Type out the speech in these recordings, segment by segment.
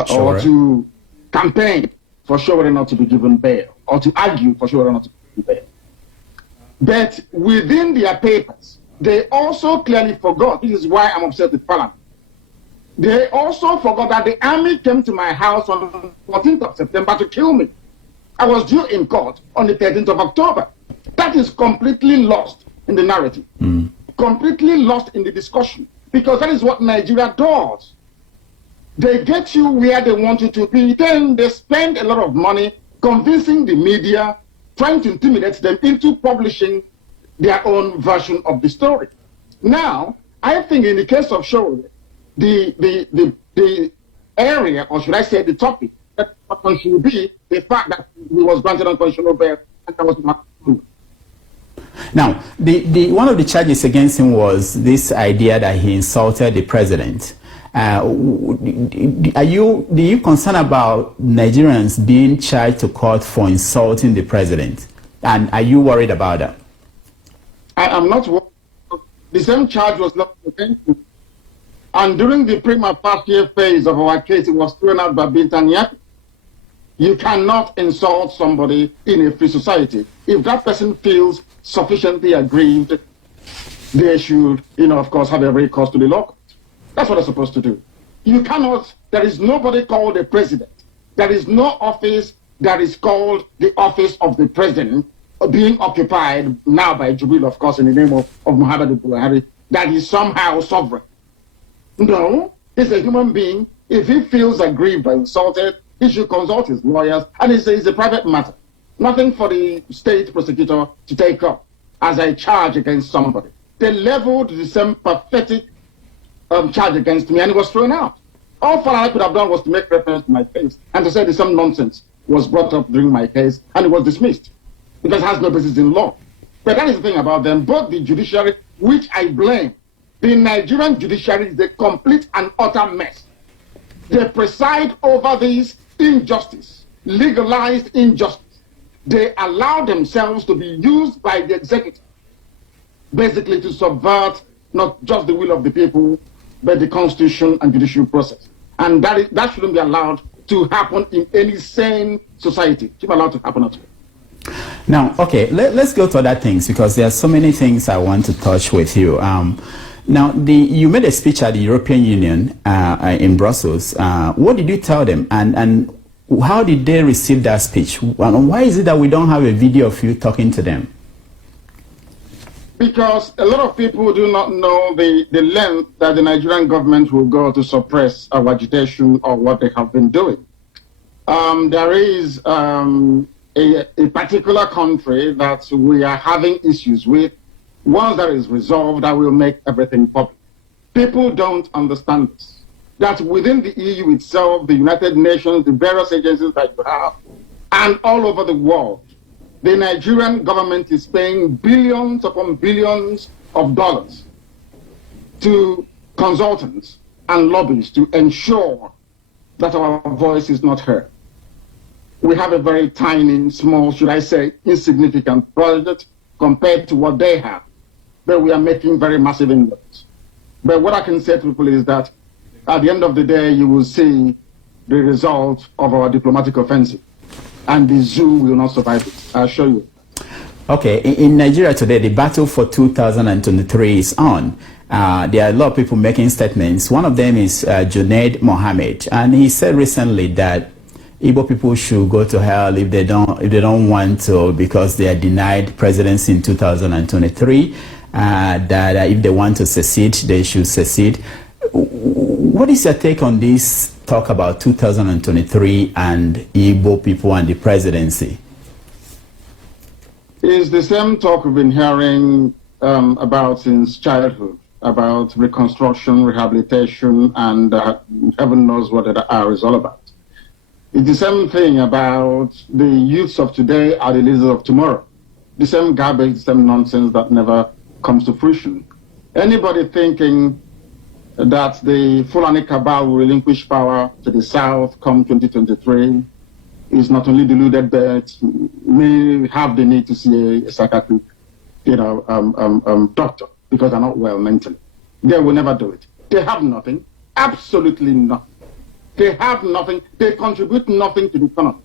or to campaign for sure whether or not to be given bail, or to argue for sure whether or not to be given bail. But within their papers, they also clearly forgot, this is why I'm upset with Parliament, they also forgot that the army came to my house on 14th of September to kill me. I was due in court on the 13th of October. That is completely lost in the narrative, completely lost in the discussion, because that is what Nigeria does. They get you where they want you to be, then they spend a lot of money convincing the media, trying to intimidate them into publishing their own version of the story. Now, I think in the case of Showore, the area, or should I say the topic, that should be the fact that he was granted unconditional bail, and that was not true. Now, one of the charges against him was this idea that he insulted the president. Are you concerned about Nigerians being charged to court for insulting the president? And are you worried about that? I am not worried. The same charge was not against. And during the prima facie phase of our case, it was thrown out by Bintaniak. You cannot insult somebody in a free society. If that person feels sufficiently aggrieved, they should, of course, have a recourse to the law. That's what they're supposed to do. You cannot, there is nobody called a president. There is no office that is called the office of the president being occupied now by Jubil, of course, in the name of Muhammad Buhari, that is somehow sovereign. No, he's a human being. If he feels aggrieved or insulted, he should consult his lawyers, and it's a private matter. Nothing for the state prosecutor to take up as a charge against somebody. They leveled the same pathetic charge against me, and it was thrown out. All I could have done was to make reference to my case and to say that some nonsense was brought up during my case, and it was dismissed because it has no basis in law. But that is the thing about them. Both the judiciary, which I blame, the Nigerian judiciary is a complete and utter mess. They preside over this injustice, legalized injustice. They allow themselves to be used by the executive, basically to subvert not just the will of the people, but the constitution and judicial process. And that shouldn't be allowed to happen in any sane society. It should be allowed to happen at all. Now, okay, let's go to other things, because there are so many things I want to touch with you. Now, you made a speech at the European Union in Brussels. What did you tell them, and how did they receive that speech? And why is it that we don't have a video of you talking to them? Because a lot of people do not know the length that the Nigerian government will go to suppress our agitation or what they have been doing. There is a particular country that we are having issues with. Once that is resolved, I will make everything public. People don't understand this. That within the EU itself, the United Nations, the various agencies that you have, and all over the world, the Nigerian government is paying billions upon billions of dollars to consultants and lobbyists to ensure that our voice is not heard. We have a very tiny, small, should I say, insignificant project compared to what they have. But we are making very massive inroads. But what I can say to people is that at the end of the day, you will see the result of our diplomatic offensive. And the zoo will not survive it. I'll show you. Okay, in Nigeria today, the battle for 2023 is on. There are a lot of people making statements. One of them is Junaid Mohammed, and he said recently that Igbo people should go to hell if they don't want to, because they are denied presidency in 2023. That if they want to secede, they should secede. What is your take on this talk about 2023 and Igbo people and the presidency? It's the same talk we've been hearing about since childhood, about reconstruction, rehabilitation, and heaven knows what the R is all about. It's the same thing about the youths of today are the leaders of tomorrow. The same garbage, the same nonsense that never comes to fruition. Anybody thinking that the Fulani cabal will relinquish power to the south come 2023 is not only deluded, but may have the need to see a psychiatric, doctor, because they're not well mentally. They will never do it. They have nothing, absolutely nothing. They have nothing. They contribute nothing to the economy.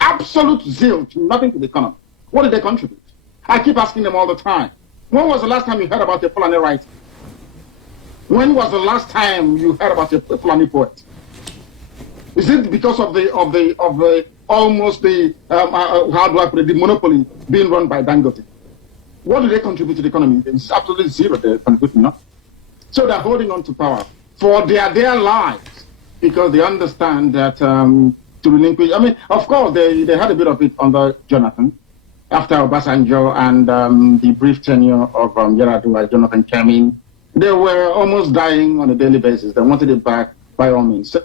Absolute zilch, nothing to the economy. What did they contribute? I keep asking them all the time. When was the last time you heard about a Fulani writer? When was the last time you heard about a Fulani poet? Is it because of the almost the how do I put it, the monopoly being run by Dangote? What do they contribute to the economy? It's absolutely zero. They're contributing nothing. So they're holding on to power for their lives because they understand that to relinquish. I mean, of course, they had a bit of it under Jonathan after Obasanjo and the brief tenure of Yar'Adua. Jonathan came in. They were almost dying on a daily basis. They wanted it back by all means. So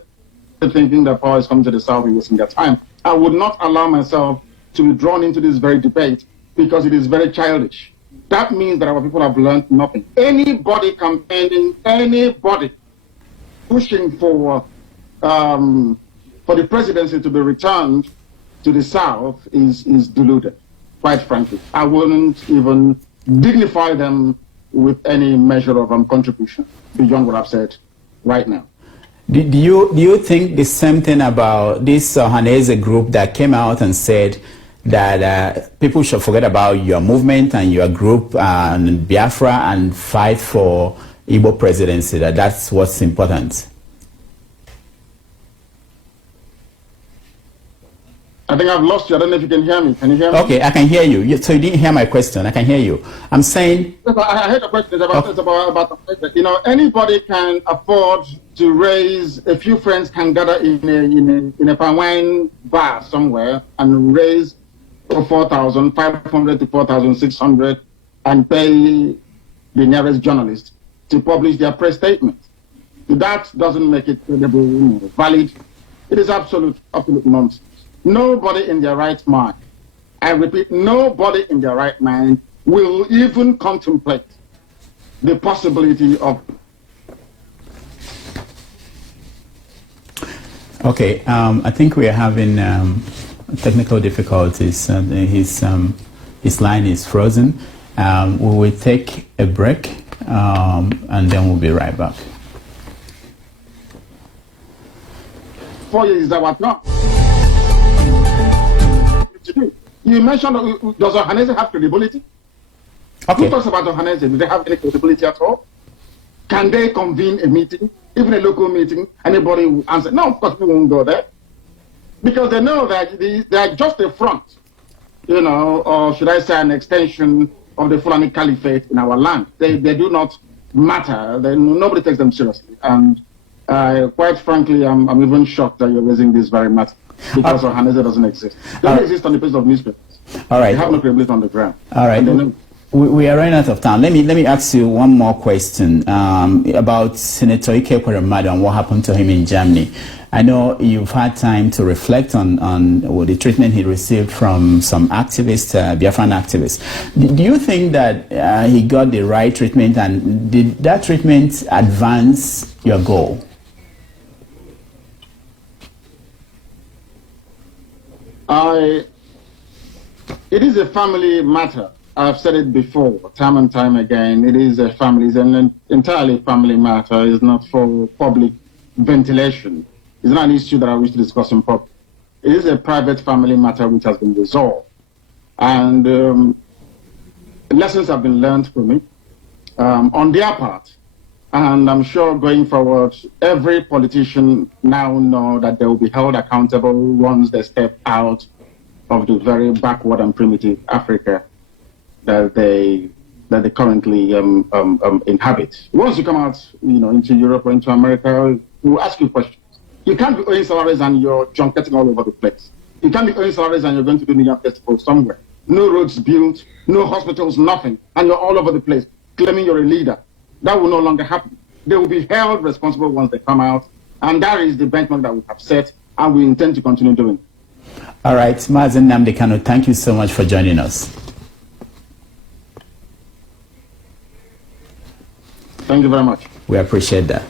thinking that power is coming to the South and wasting their time. I would not allow myself to be drawn into this very debate because it is very childish. That means that our people have learned nothing. Anybody campaigning, anybody pushing for the presidency to be returned to the South is deluded, quite frankly. I wouldn't even dignify them with any measure of contribution beyond what I've said right now. Do you think the same thing about this Hanese group that came out and said that people should forget about your movement and your group and Biafra and fight for Igbo presidency, that's what's important? I think I've lost you. I don't know if you can hear me. Can you hear me? Okay, I can hear you. So you didn't hear my question. I can hear you. I'm saying... I heard the question. It's about anybody can afford to raise, a few friends can gather in a palm wine bar somewhere and raise 4,500 to 4,600 and pay the nearest journalist to publish their press statement. That doesn't make it credible, valid. It is absolute nonsense. Nobody in their right mind, I repeat, nobody in their right mind will even contemplate the possibility of... Okay, I think we are having technical difficulties. His line is frozen. We will take a break and then we'll be right back. 4 years is our plan. You mentioned, does Ohanese have credibility? Okay. Who talks about Ohanese? Do they have any credibility at all? Can they convene a meeting, even a local meeting? Anybody will answer? No, of course we won't go there. Because they know that they are just a front, or should I say an extension of the Fulani Caliphate in our land. They do not matter. Nobody takes them seriously. And quite frankly, I'm even shocked that you're raising this very matter. Because Ohanese doesn't exist. They don't exist on the page of newspapers. All right. They have no credibility on the ground. All right. We are running out of time. Let me ask you one more question about Senator Ike Ekweremadu and what happened to him in Germany. I know you've had time to reflect on the treatment he received from some activists, Biafran activists. Do you think that he got the right treatment, and did that treatment advance your goal? It is a family matter. I've said it before, time and time again. It is a family, it's an entirely family matter. It's not for public ventilation. It's not an issue that I wish to discuss in public. It is a private family matter which has been resolved. And lessons have been learned from it on their part. And I'm sure going forward, every politician now know that they will be held accountable once they step out of the very backward and primitive Africa that they currently inhabit. Once you come out, into Europe or into America, we'll ask you questions. You can't be earning salaries and you're junketing all over the place. You can't be earning salaries and you're going to do New York Festival somewhere. No roads built, no hospitals, nothing, and you're all over the place claiming you're a leader. That will no longer happen. They will be held responsible once they come out, and that is the benchmark that we have set, and we intend to continue doing. All right, Mazi Nnamdi Kanu, thank you so much for joining us. Thank you very much. We appreciate that.